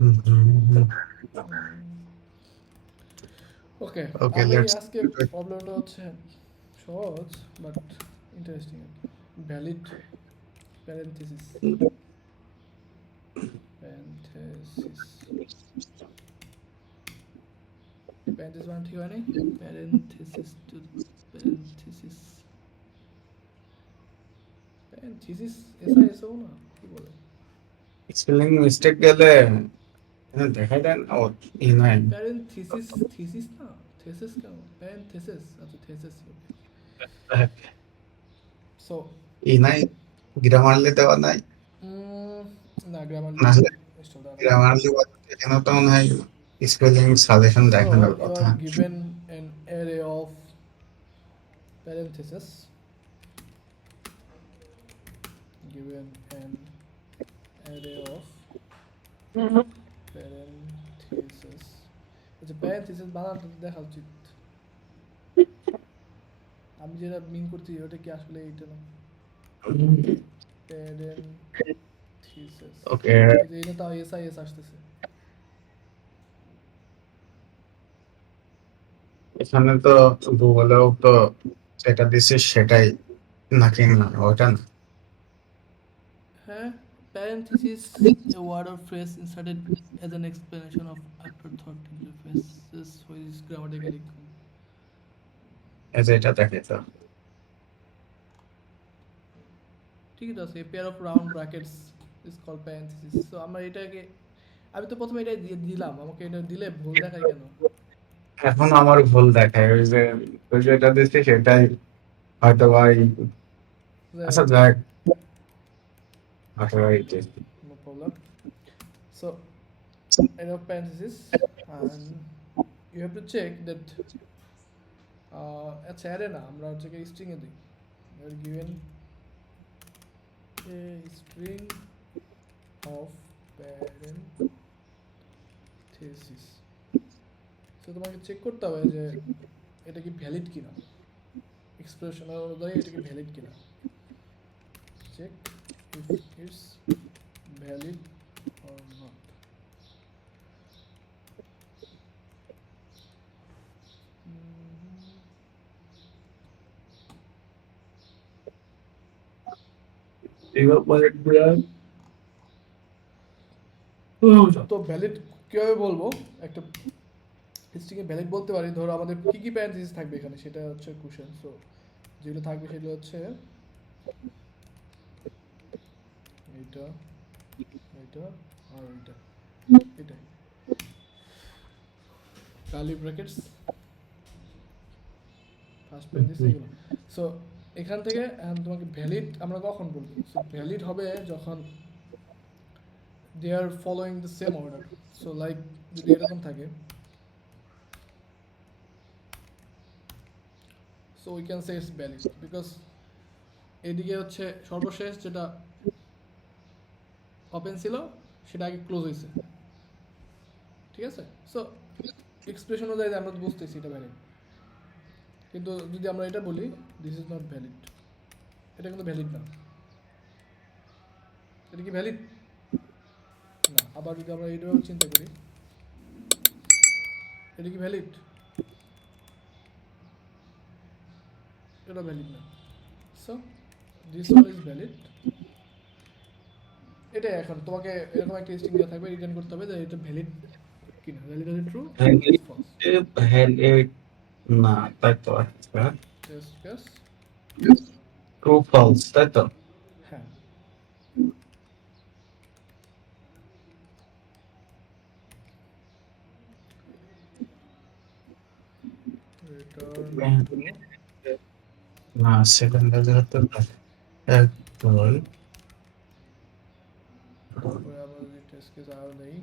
Mhm. ওকে, Okay, আমি let's আজকে প্রবলেমটা হচ্ছে সহজ বাট ইন্টারেস্টিং আর কি। ভ্যালিড প্যারেন্থেসিস, প্যারেন্থেসিস, প্যারেন্থেসিস মানে ঠিক হয় নাই, parenthesis to parenthesis, parenthesis SI SO না, কি বলে? spelling mistake গেলে দেখাই দেন ও ইনাইন প্যারেন্থেসিস, থিসিস না, থেসিস কেন, প্যারেন্থেসিস, আচ্ছা থেসিস, ওকে। সো ইনাইন গ্রামারলি দেওয়া নাই না, গ্রামারলি না আসলে ইনস্টল দেওয়া নাই। গ্রামারলি এখানে তো মনে হয় স্পেলিং সাজেশন So দেখানোর you কথা are given an array of parentheses, given an array of parentheses. আচ্ছা, প্যারেন্থেসিস বানানটা তো দেখা উচিত। আমি যেটা মিন করছি ওটা কি আসলে এইটা না? প্যারেন্থেসিস, ওকে এই যে এটা তাও এসআইএস আসতেছে। এখানে তো গুগলেও তো যেটা দিছে সেটাই নাকি না ওটা না হ্যাঁ, parenthesis, a word or phrase inserted as an explanation of afterthought interfaces which is grammatically এই যে এটা দেখে তো ঠিকই তো আছে। A pair of round brackets is called parenthesis. So আমরা এটাকে, আমি তো প্রথমে এটাই দিয়ে দিলাম, আমাকে এটা দিলে ভুল দেখায় কেন? এখন আমার ভুল দেখায় ওই যে এটা দিচ্ছে সেটাই হয়তো ভাই যাই আচ্ছা হোক, যাক হয়তো ভাই no problem. So end of parenthesis, and you have to check that আচ্ছা অ্যারে না, আমরা হচ্ছে কি স্ট্রিং এ দিই। We are given a string of parenthesis. So তোমাকে চেক করতে হবে যে এটা কি ভ্যালিড কিনা, এক্সপ্রেশন অনুযায়ী এটা কি ভ্যালিড কিনা। Check if it's valid or not. তো ভ্যালিড কীভাবে বলবো? একটা স্ট্রিংয়ে ভ্যালিড বলতে পারি, ধরো আমাদের কী কী প্যারেন্থেসিস থাকবে এখানে সেটা হচ্ছে কোশ্চেন। সো যেগুলো থাকবে সেগুলো হচ্ছে এইটা, এটা, আর এটা, এটাই কার্লি ব্র্যাকেটস, ফার্স্ট প্যারেন্থেসিস এগুলো। সো এখান থেকে তোমাকে ভ্যালিড আমরা কখন বলবো? সো ভ্যালিড হবে যখন they are following the same order. So like যদি এরকম থাকে, so we can say it's valid because এদিকে হচ্ছে সর্বশেষ যেটা ওপেন ছিল সেটা আগে ক্লোজ হয়েছে, ঠিক আছে? সো এক্সপ্রেশন অনুযায়ী আমরা তো বুঝতেছি এটা ভ্যালিড। কিন্তু যদি আমরা এটা বলি দিস ইজ নট ভ্যালিড, এটা কিন্তু ভ্যালিড না। এটা কি ভ্যালিড? না। আবার যদি আমরা এইভাবে চিন্তা করি, এটা কি ভ্যালিড? এটা ভ্যালিড না। So this one is valid. এটাই, এখন তোমাকে এরকম একটা স্ট্রিং দেওয়া থাকবে, রিটার্ন করতে হবে যে এটা ভ্যালিড কিনা, ভ্যালিড আছে ট্রু, আদারওয়াইজ ফলস। ভ্যালিড না তাই তো আচ্ছা ইয়েস ইয়েস। ট্রু ফলস তাই তো হ্যাঁ, রিটার্ন ট্রু। না সেকেন্ড যেহেতু এক দুই তারপরে আবার যদি টেস্ট কেস আরও নেই,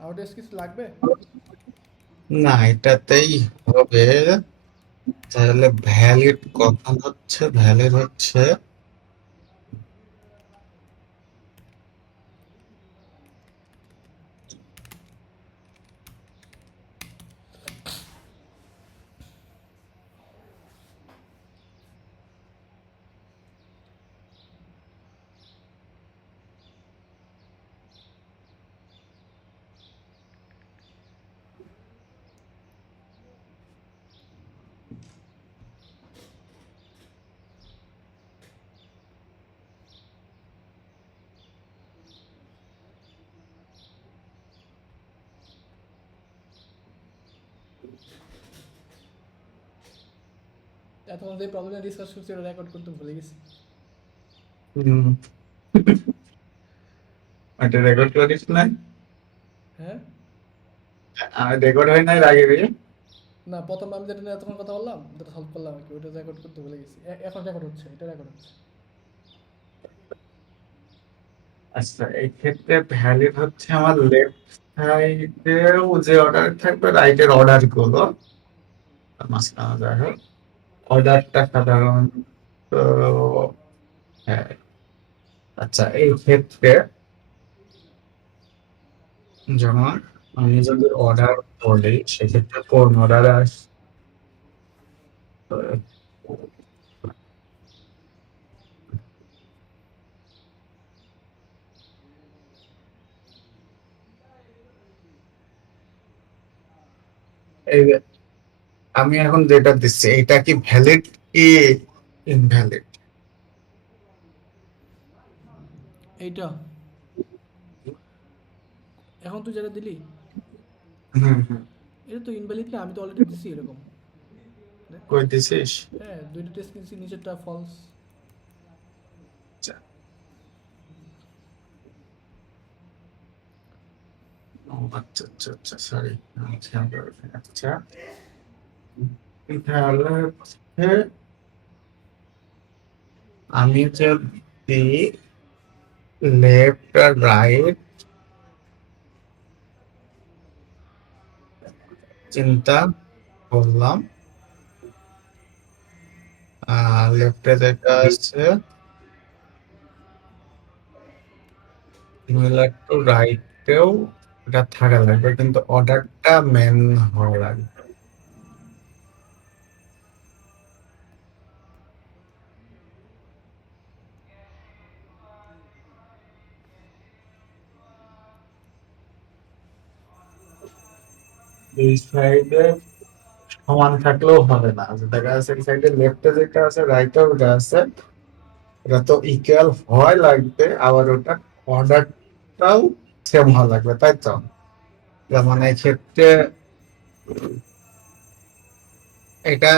আরও টেস্ট কেস লাগবে। না এটাতেই হবে তাহলে ভ্যালিড কখন হচ্ছে ভ্যালিড হচ্ছে এতক্ষণ যে প্রবলেম ডিসকাস করছি ওটা রেকর্ড করতে ভুলে গেছি। হুম, এটা রেকর্ড করিস নাই? হ্যাঁ, আর রেকর্ড হয় নাই আগে দিয়ে? না প্রথম আমি যেটা নিয়ে এতক্ষণ কথা বললাম যেটা সলভ করলাম আর কি, ওইটা রেকর্ড করতে ভুলে গেছি। এখন রেকর্ড হচ্ছে, এটা রেকর্ড হচ্ছে। আচ্ছা, এই ক্ষেত্রে ভ্যালিড হচ্ছে আমার লেফট সাইডেও যে অর্ডার থাকবে, রাইটের অর্ডার গুলো মাঝখানে যাই হোক, অর্ডারটা সাধারণত, হ্যাঁ। আচ্ছা, এই ক্ষেত্রে যেমন আমি যদি অর্ডার বলি, সেক্ষেত্রে কোন অর্ডার আসবে? এই যে আমি এখন যেটা দিচ্ছি, এটা কি ভ্যালিড কি ইনভ্যালিড? এইটা এখন তুই যেটা দিলি হুম হুম। এটা তো ইনভ্যালিড না, আমি তো অলরেডি দিছি এরকম। দেখ, কই দিছিস? হ্যাঁ দুইটা টেস্ট নিয়েছি, নিচেরটা ফলস। আচ্ছা, ও আচ্ছা আচ্ছা আচ্ছা, সরি। আচ্ছা, তাহলে হচ্ছে আমি যদি লেফট আর রাইট চিন্তা করলাম, লেফটে যেটা আছে সিমিলার টু রাইটেও এটা থাকা লাগবে, কিন্তু অর্ডারটা মেন হওয়া লাগবে। দুই সাইডে সমান থাকলেও হবে না, যে দেখা যাচ্ছে এই সাইডে লেফটে যেটা আছে রাইটে ওটা আছে, এটা তো ইকুয়াল হয় লাগবে, আবার ওটা অর্ডারটাও সেম হওয়া লাগবে, তাই তো? যেমন এই ক্ষেত্রে এটা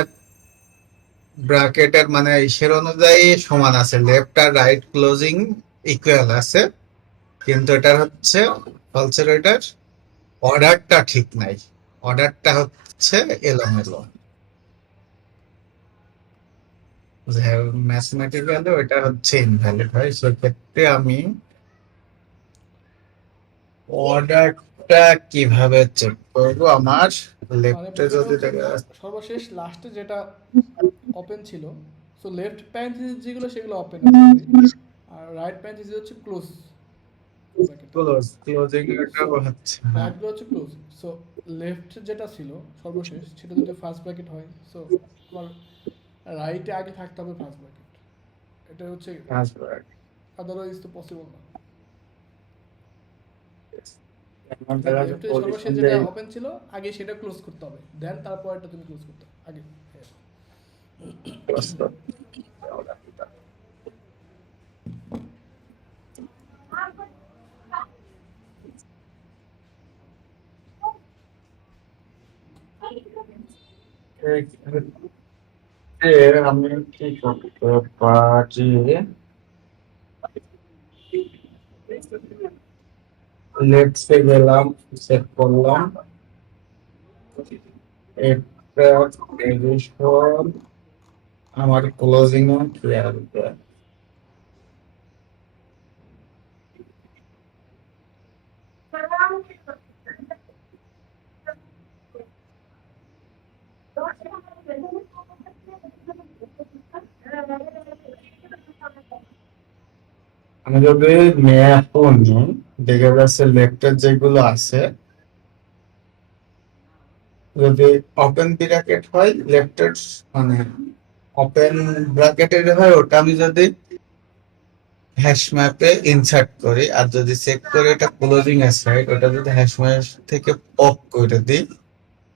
ব্র্যাকেটের মানে ইসের অনুযায়ী সমান আছে, লেফট আর রাইট ক্লোজিং ইকুয়াল আছে, কিন্তু এটার হচ্ছে ফলসের, এটার অর্ডারটা ঠিক নাই, অর্ডারটা হচ্ছে এলোমেলো। ম্যাথমেটিক্যালি ওইটা হচ্ছে ইনভ্যালিড হয়, সেক্ষেত্রে আমি অর্ডারটা কিভাবে চেক করবো? আমার মানে লেফটে বিষয়টা যদি হচ্ছে দেখা সর্বশেষ লাস্টে যেটা ওপেন ছিল, সো লেফট প্যারেন্থেসিস যেগুলো সেগুলো ওপেন আছে অলরেডি, আর রাইট প্যারেন্থেসিস হচ্ছে ক্লোজ ব্র্যাকেট। ক্লোজিং এটাও হচ্ছে, হ্যাঁ। রাইটগুলো হচ্ছে ক্লোজ। সো লেফট যেটা ছিল সর্বশেষ সেটা যদি ফার্স্ট ব্র্যাকেট হয়, সো তোমার রাইটে আগে থাকতে হবে ফার্স্ট ব্র্যাকেট। এটা হচ্ছে, আদারওয়াইজ তো পসিবল না। এখন যে দেখা যাচ্ছে লেফটে পজিশন সর্বশেষ যেটা দেই। ওপেন ছিল আগে সেটা ক্লোজ করতে হবে, দেন তারপর এটা তুমি ক্লোজ করতে হবে আগে। আমি কি করতে পারি? লেটসে গেলাম, সেট করলাম, একটা পজিশন আমার ক্লোজিং এ কি আসবে? আমি যদি ম্যাপ নিই, দেখা যাচ্ছে লেফটের যেগুলো আছে, যদি ওপেন ব্র্যাকেট হয় লেফটের, মানে ওপেন ব্র্যাকেটের হয়, ওটা আমি যদি হ্যাশ ম্যাপে ইনসার্ট করি, আর যদি চেক করি এটা ক্লোজিং এর সাইড, ওটা যদি হ্যাশ ম্যাপ থেকে পপ করে দিই,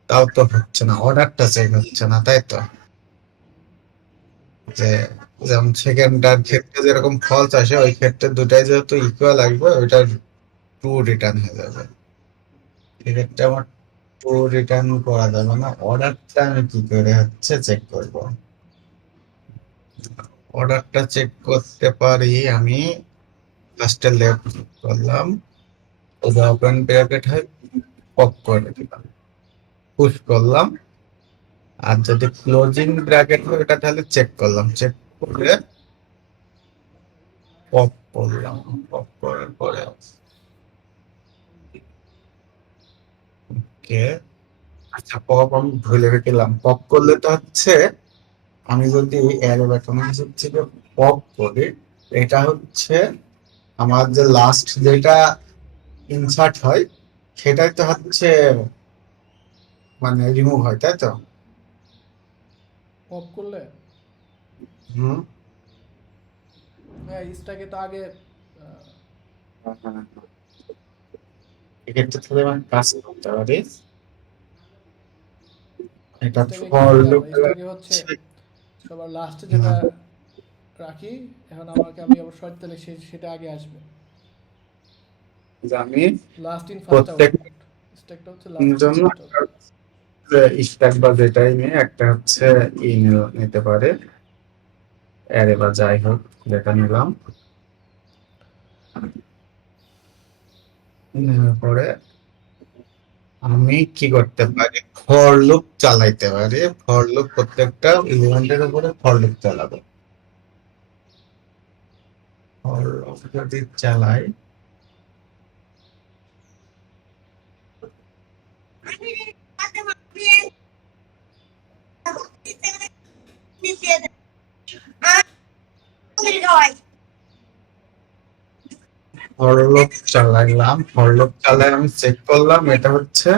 তাও তো হচ্ছে না, অর্ডারটা চেক হচ্ছে না, তাই তো? যে যেমন সেকেন্ডটার ক্ষেত্রে যেরকম ফলস আসে, ওই ক্ষেত্রে দুটাই যেহেতু ইকুয়াল আসবে, ওইটা ট্রু রিটার্ন হয়ে যাবে। সেক্ষেত্রে আমার ও রিটার্ন করা যাবে না, অর্ডারটা আমি কি করে হচ্ছে চেক করব? অর্ডারটা চেক করতে পারি আমি ফার্স্টে লেফট করলাম, যদি ওপেন ব্র্যাকেট হয় পপ করে দিলাম, পুশ করলাম। আর যদি ক্লোজিং ব্র্যাকেট হয় এটা তাহলে চেক করলাম, চেক করে পপ করলাম, পপ করার পরে ওকে। আচ্ছা, পপ আমি ভুলে গেলাম, পপ করলে তো হচ্ছে আমি যদি অ্যারো বাটন থেকে পপ করি, এটা হচ্ছে আমার যে লাস্ট যেটা ইনসার্ট হয় সেটাই তো হচ্ছে মানে রিমুভ হয়, তাই তো? পপ করলে হুম। হ্যাঁ স্ট্যাকে তো আগে এক্ষেত্রে তাহলে আমার কাজ করতে পারি, এটা স্ট্যাকে কি ফর করি লুপ। আমরা, স্ট্যাকে হচ্ছে সবার লাস্টে যেটা রাখি, এখন আমি আবার শর্ট দিলে সেটা আগে আসবে। আমি লাস্ট ইন ফার্স্ট আউট প্রত্যেক মোড, স্ট্যাকটা হচ্ছে লাস্ট ইন জন্য ফার্স্ট আউট। স্ট্যাক বা যেটাই নিয়ে একটা হচ্ছে নিতে পারে, অ্যারে বা যাই হোক যেটা নিলাম, নেওয়ার পরে আমি কি করতে পারি, ফর লুপ চালাইতে পারি। ফর লুপ প্রত্যেকটা এলিমেন্টের উপরে ফর লুপ চালাবো। ফর লুপ যদি চালাই, ফর লুপ চালাইলাম, ফর লুপ চালাই আমি চেক করলাম এটা হচ্ছে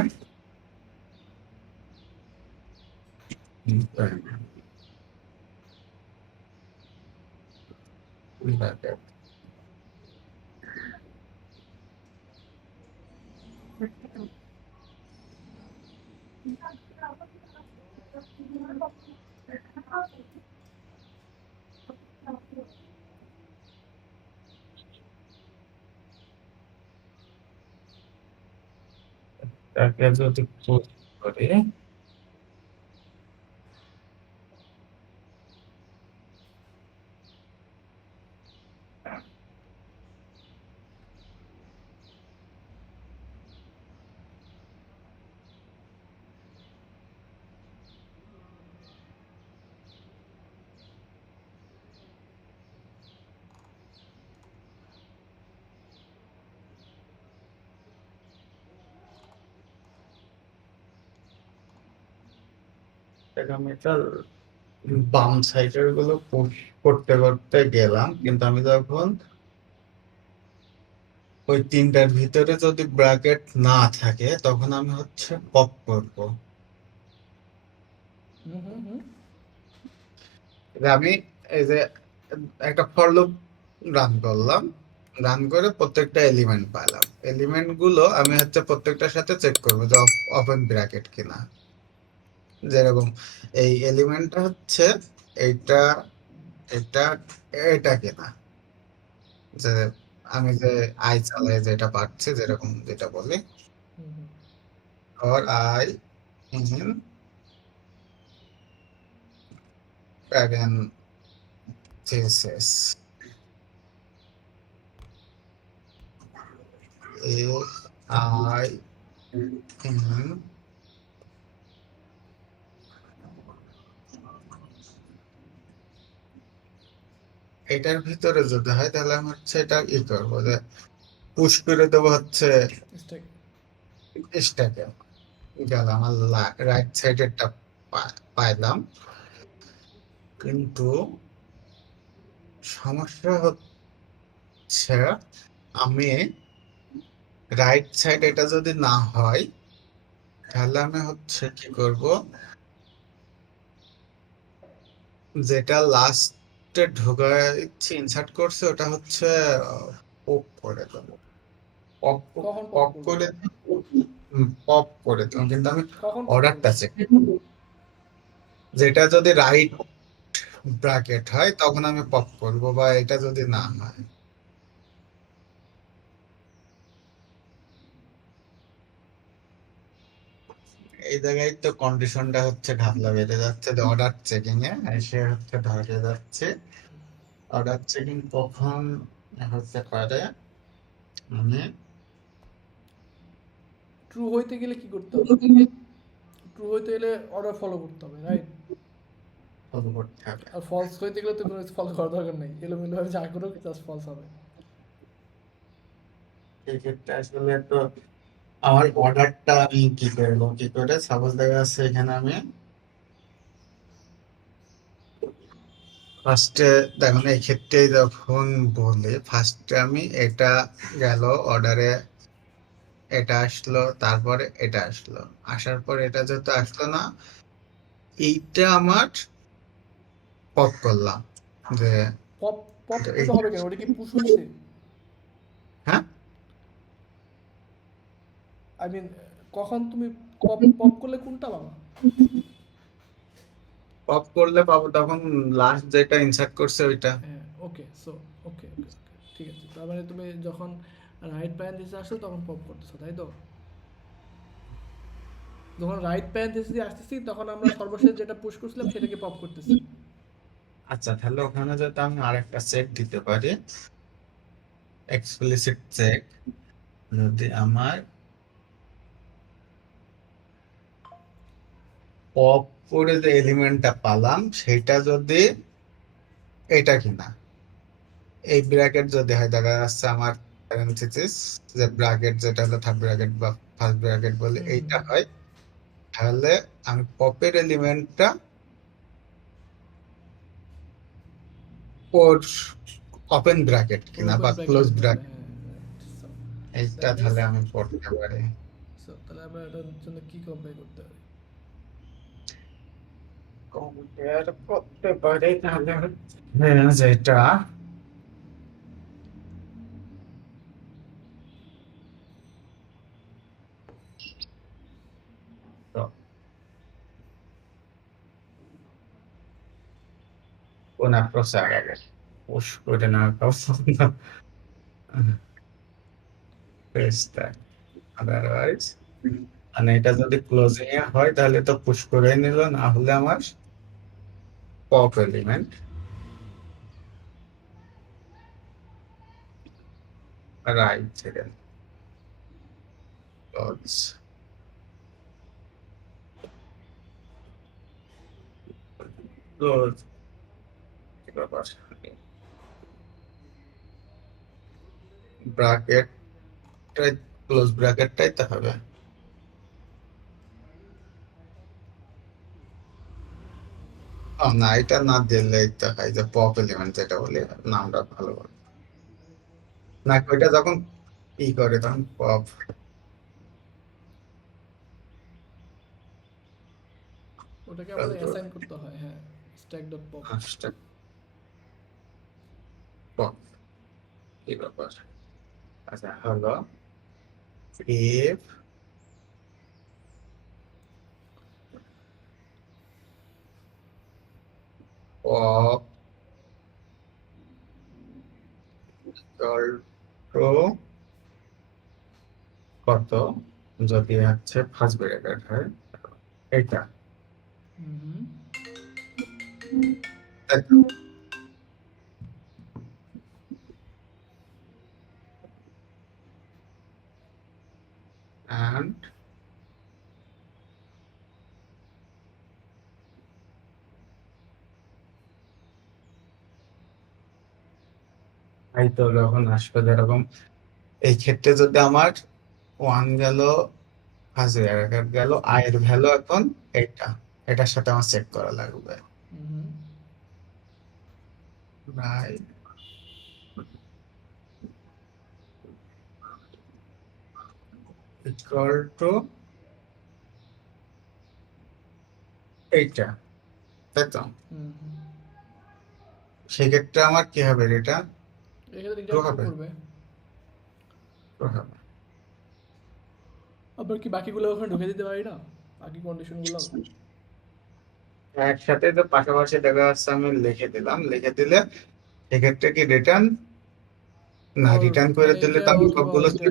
তাকে যদি পুশ করি, আমি এটা বাম সাইডের গুলো পুশ করতে করতে গেলাম, কিন্তু আমি যখন ওই তিনটার ভিতরে যদি ব্র্যাকেট না থাকে তখন আমি হচ্ছে পপ করব। হুম হুম হুম। আমি এই যে একটা ফর লুপ রান করলাম, রান করে প্রত্যেকটা এলিমেন্ট পাইলাম, এলিমেন্ট গুলো আমি হচ্ছে প্রত্যেকটার সাথে চেক করবো যে ওপেন ব্র্যাকেট কিনা। যেরকম এই এলিমেন্টটা হচ্ছে এইটা, এটা, এটা কিনা, যে আমি যে আই চালাই যেটা পাচ্ছি, যেরকম যেটা বলি হুম হুম। or I in parenthesis if I in এটার ভিতরে যদি হয় তাহলে আমি হচ্ছে এটা ই করবো যে পুশ করে দেবো হচ্ছে স্ট্যাক। স্ট্যাকে, গেল আমার রাইট সাইডেরটা পাইলাম। কিন্তু সমস্যা হচ্ছে আমি রাইট সাইড এটা যদি না হয় তাহলে আমি হচ্ছে কি করব, যেটা লাস্টে ঢোকাচ্ছি ইনসার্ট করছে ওটা হচ্ছে পপ করে দেবো, পপ, কখন পপ পপ করবে? করে পপ করে দেবো, কিন্তু আমি কখন পপ অর্ডারটা করবে? চেক, যেটা যদি রাইট ব্র্যাকেট হয় তখন আমি পপ করব, বা এটা যদি না হয়। এই জায়গায় তো কন্ডিশনটা হচ্ছে ঘাপলা বেঁধে যাচ্ছে, অর্ডার চেকিং এ এসে হচ্ছে ধরে যাচ্ছে। অর্ডার চেকিং কখন হতে পারে, মানে ট্রু হইতে গেলে কি করতে হবে? ট্রু হইতে গেলে অর্ডার ফলো করতে হবে, রাইট? ফলো করতে হবে। আর ফলস হইতে গেলে তো কোনো ফলো করার দরকার নেই, এলোমেলো ভাবে যা করো জাস্ট ফলস হবে। সেক্ষেত্রে আসলে তো আমার অর্ডারটা আমি কি করবো, কি করে সাপোজ দেখা যাচ্ছে এখানে আমি ফার্স্টে দেখুন এই ক্ষেত্রে যখন বলি ফার্স্টে আমি এটা গেল অর্ডারে, এটা আসলো, তারপরে এটা আসলো, আসার পর এটা যেহেতু আসলো না, এইটা আমার পপ করলাম যে পপ পপ এটা ওটা এইটা হবে কেন? ওটা কি পুশ হইছে? হ্যাঁ আই মিন, কখন তুমি পপ পপ করলে কোনটা পাবা? পপ করলে পাবো তখন লাস্ট যেটা ইনসার্ট করছে ওইটা। হ্যাঁ, ওকে, সো ওকে ওকে ওকে, ঠিক আছে। তার মানে তুমি যখন রাইট প্যারেন্থেসিস আসছো তখন পপ করতেছো, তাই তো? যখন রাইট প্যারেন্থেসিস দিয়ে আসতেছি তখন আমরা সর্বশেষ যেটা পুশ করছিলাম সেটাকে পপ করতেছি। আচ্ছা তাহলে ওখানে যাতে আমি আরেকটা চেক দিতে পারি, এক্সপ্লিসিট চেক, যদি আমার পপ করে যে এলিমেন্টটা পালাম সেটা যদি এটা কিনা, এই ব্র্যাকেট যদি হয় দেখা যাচ্ছে আমার প্যারেনথেসিস, যে ব্র্যাকেট যেটা হলো থার্ড ব্র্যাকেট বা ফার্স্ট ব্র্যাকেট বলে হুম হুম এইটা হয়, তাহলে আমি পপের এলিমেন্টটা ওর ওপেন ব্র্যাকেট ওর কিনা ওপেন বা ব্র্যাকেট ক্লোজ কিনা বলে, ব্র্যাকেট, হ্যাঁ, রাইট। সো এইটা দ্যাট মিনস, তাহলে আমি পড়তে পারি। সো তাহলে আমরা এটার জন্য কি কম্পেয়ার করতে পারি? কম্পেয়ার করতে পারি তাহলে হ্যাঁ যেটা তো কোন অ্যাপ্রোচে আগাবে, পুশ করে না কখনো আদারওয়াইজ, মানে এটা যদি ক্লোজিং এ হয় তাহলে তো পুশ করে নিল, না হলে আমার পপ এলিমেন্ট রাইট থেকে ক্লোজ ক্লোজ কি ব্যাপার, ব্র্যাকেটটাই ক্লোজ ব্র্যাকেটটাই তো হবে। না এটা না দিলে তো হয় যে পপ এলিমেন্ট যেটা বলি, নামটা ভালো বলে না, ওইটা যখন ই করে তখন পপ ওটাকে আমাদের অ্যাসাইন করতে হয়, হ্যাঁ, স্ট্যাক ডট পপ। পপ কি ব্যাপার। আচ্ছা হলো if pop equal to কত, যদি হচ্ছে ফার্স্ট ব্র্যাকেট হয় এটা, হুম তাই তো? And এই তো যখন আসবে যেরকম এই ক্ষেত্রে যদি আমার ওয়ান গেল, ফার্স্ট ব্র্যাকেট গেল, আয়ের ভ্যালু এখন এটা, এটার সাথে আমার চেক করা লাগবে, হুম রাইট ইকুয়াল টু এইটা, তাই তো? হুম হুম। সেক্ষেত্রে আমার কি হবে, এটা এখানে ট্রু রিটার্ন ট্রু হবে, করবে। ট্রু হবে। আবার কি বাকিগুলো ওখানে ঢুকে দিতে পারি না, বাকি কন্ডিশনগুলো? একসাথে তো পাশাপাশি দেখা যাচ্ছে আমি লিখে দিলাম, লিখে দিলে সেক্ষেত্রে কি রিটার্ন, না ওর রিটার্ন করে দিলে এইটা তো আমি অথবা সবগুলো ওইটা।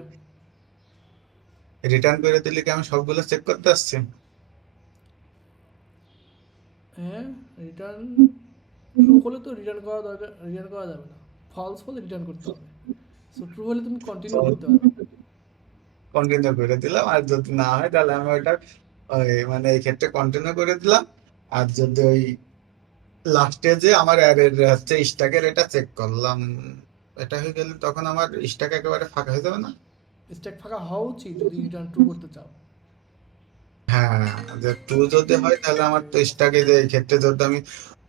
রিটার্ন করে দিলে কি আমি সবগুলো চেক করতে আসছি? হ্যাঁ, রিটার্ন ট্রু হলে তো রিটার্ন করা যাবে না, ফলস হলে রিটার্ন করতে হবে। সো ট্রু হলে তুমি কন্টিনিউ করতে পারো। কন্টিনিউ করে দিলাম, আর যদি না হয় তাহলে আমি ওইটা ওই মানে এই ক্ষেত্রে কন্টিনিউ করে দিলাম। আর যদি ওই লাস্টে যে আমার অ্যারের হচ্ছে স্ট্যাকের এটা চেক করলাম, এটা হয়ে গেলে তখন আমার স্ট্যাক একেবারে ফাঁকা হয়ে যাবে না? স্ট্যাক ফাঁকা হওয়া উচিত যদি রিটার্ন ট্রু করতে চাও। হ্যাঁ, যে টু যদি হয় তাহলে আমার তো স্ট্যাকে যে এই ক্ষেত্রে যদি আমি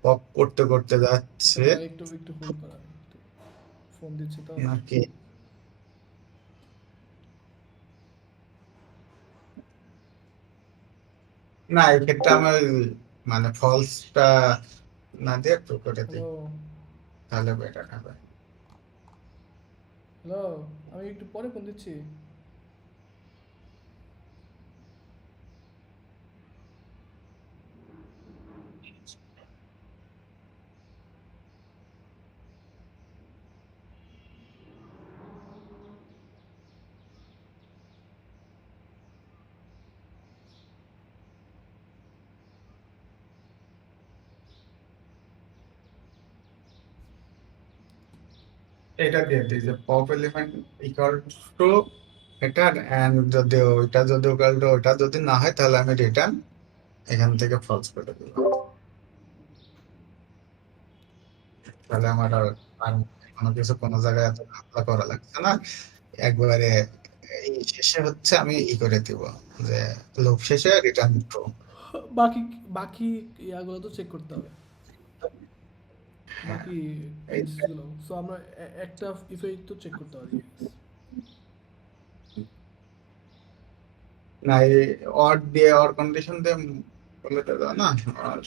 পপ করতে করতে আচ্ছা যাচ্ছে দাঁড়া, একটু একটু হোল্ড করা, আমি একটু ফোন দিচ্ছি তো। নাকি। না, এই ক্ষেত্রে আমি ওই মানে ফলসটা না দিয়ে ট্রু করে দিই, হ্যালো, তাহলে বেটার হবে। হ্যালো, আমি একটু পরে ফোন দিচ্ছি। এটা দিয়ে দিই যে পপ এলিমেন্ট ইকুয়াল টু এটা, এন্ড যদি ওইটা যদি ইকুয়াল টু ওইটা যদি না হয় তাহলে আমি রিটার্ন এখান থেকে ফলস করে দিই। তাহলে আমার আর আর কোনো কিছু কোনো জায়গায় এত ঘাটলা করা লাগছে না। একবারে এই শেষে হচ্ছে আমি করে দিব যে লুপ শেষে রিটার্ন ট্রু। বাকি বাকি ইয়াগুলো তো চেক করতে হবে, হ্যাঁ, বাকি এই কন্ডিশনসগুলো। সো আমরা একটা ইফে তো চেক করতে পারি। না, এই অর দিয়ে অর কন্ডিশন দিয়ে বলে দেবো না। আর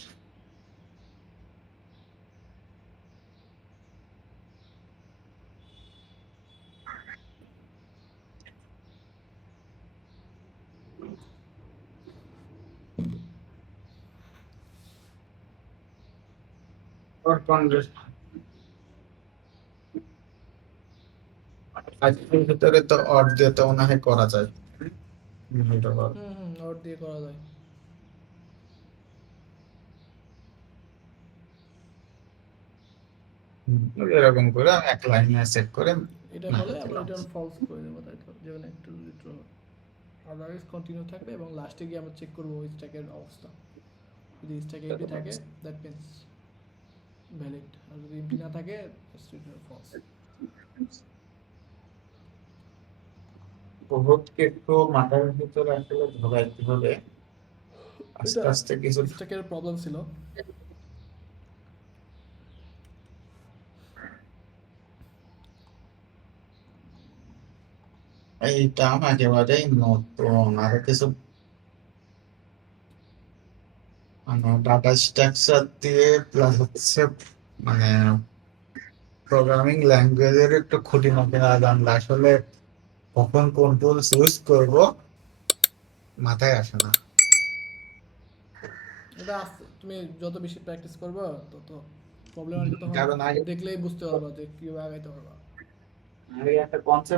অর কন্ডিশন আজকের ভিতরে তো অর দিয়ে তো মনে হয় করা যায়। এটা বল। হুম হুম, ওর দিয়ে করা যায়। এরকম করে আমি এক লাইনে সেট করে এটা না হলে আমরা দিলাম। রিটার্ন ফলস করে দেবো, তাই তো, যেমন একটু ট্রু, আদারওয়াইজ কন্টিনিউ থাকবে এবং লাস্টে গিয়ে আমরা চেক করবো ওই স্ট্যাকের অবস্থা। যদি স্ট্যাক এমটি থাকে দ্যাট মিনস ভ্যালিড, আর যদি এমটি না থাকে রিটার্ন ফলস। প্রবোধকে একটু মাথার ভিতরে আসলে ঢোকাইতে হবে এটা আস্তে আস্তে কিছু। স্ট্যাকের প্রবলেম ছিল। এইটা একেবারেই নতুন আরো কিছু মানে ডাটা স্ট্রাকচার দিয়ে প্লাস হচ্ছে মানে প্রোগ্রামিং ল্যাঙ্গুয়েজের একটু খুঁটিনাটি না জানলে আসলে কখন কোন টুলস ইউজ করব মাথায় আসে না। এটা তুমি যত বেশি প্র্যাকটিস করবে তত প্রবলেম আর কি, তখন কারণ আগে দেখলেই বুঝতে পারবা যে কীভাবে আগাইতে পারবা। আগে একটা কনসেপ্ট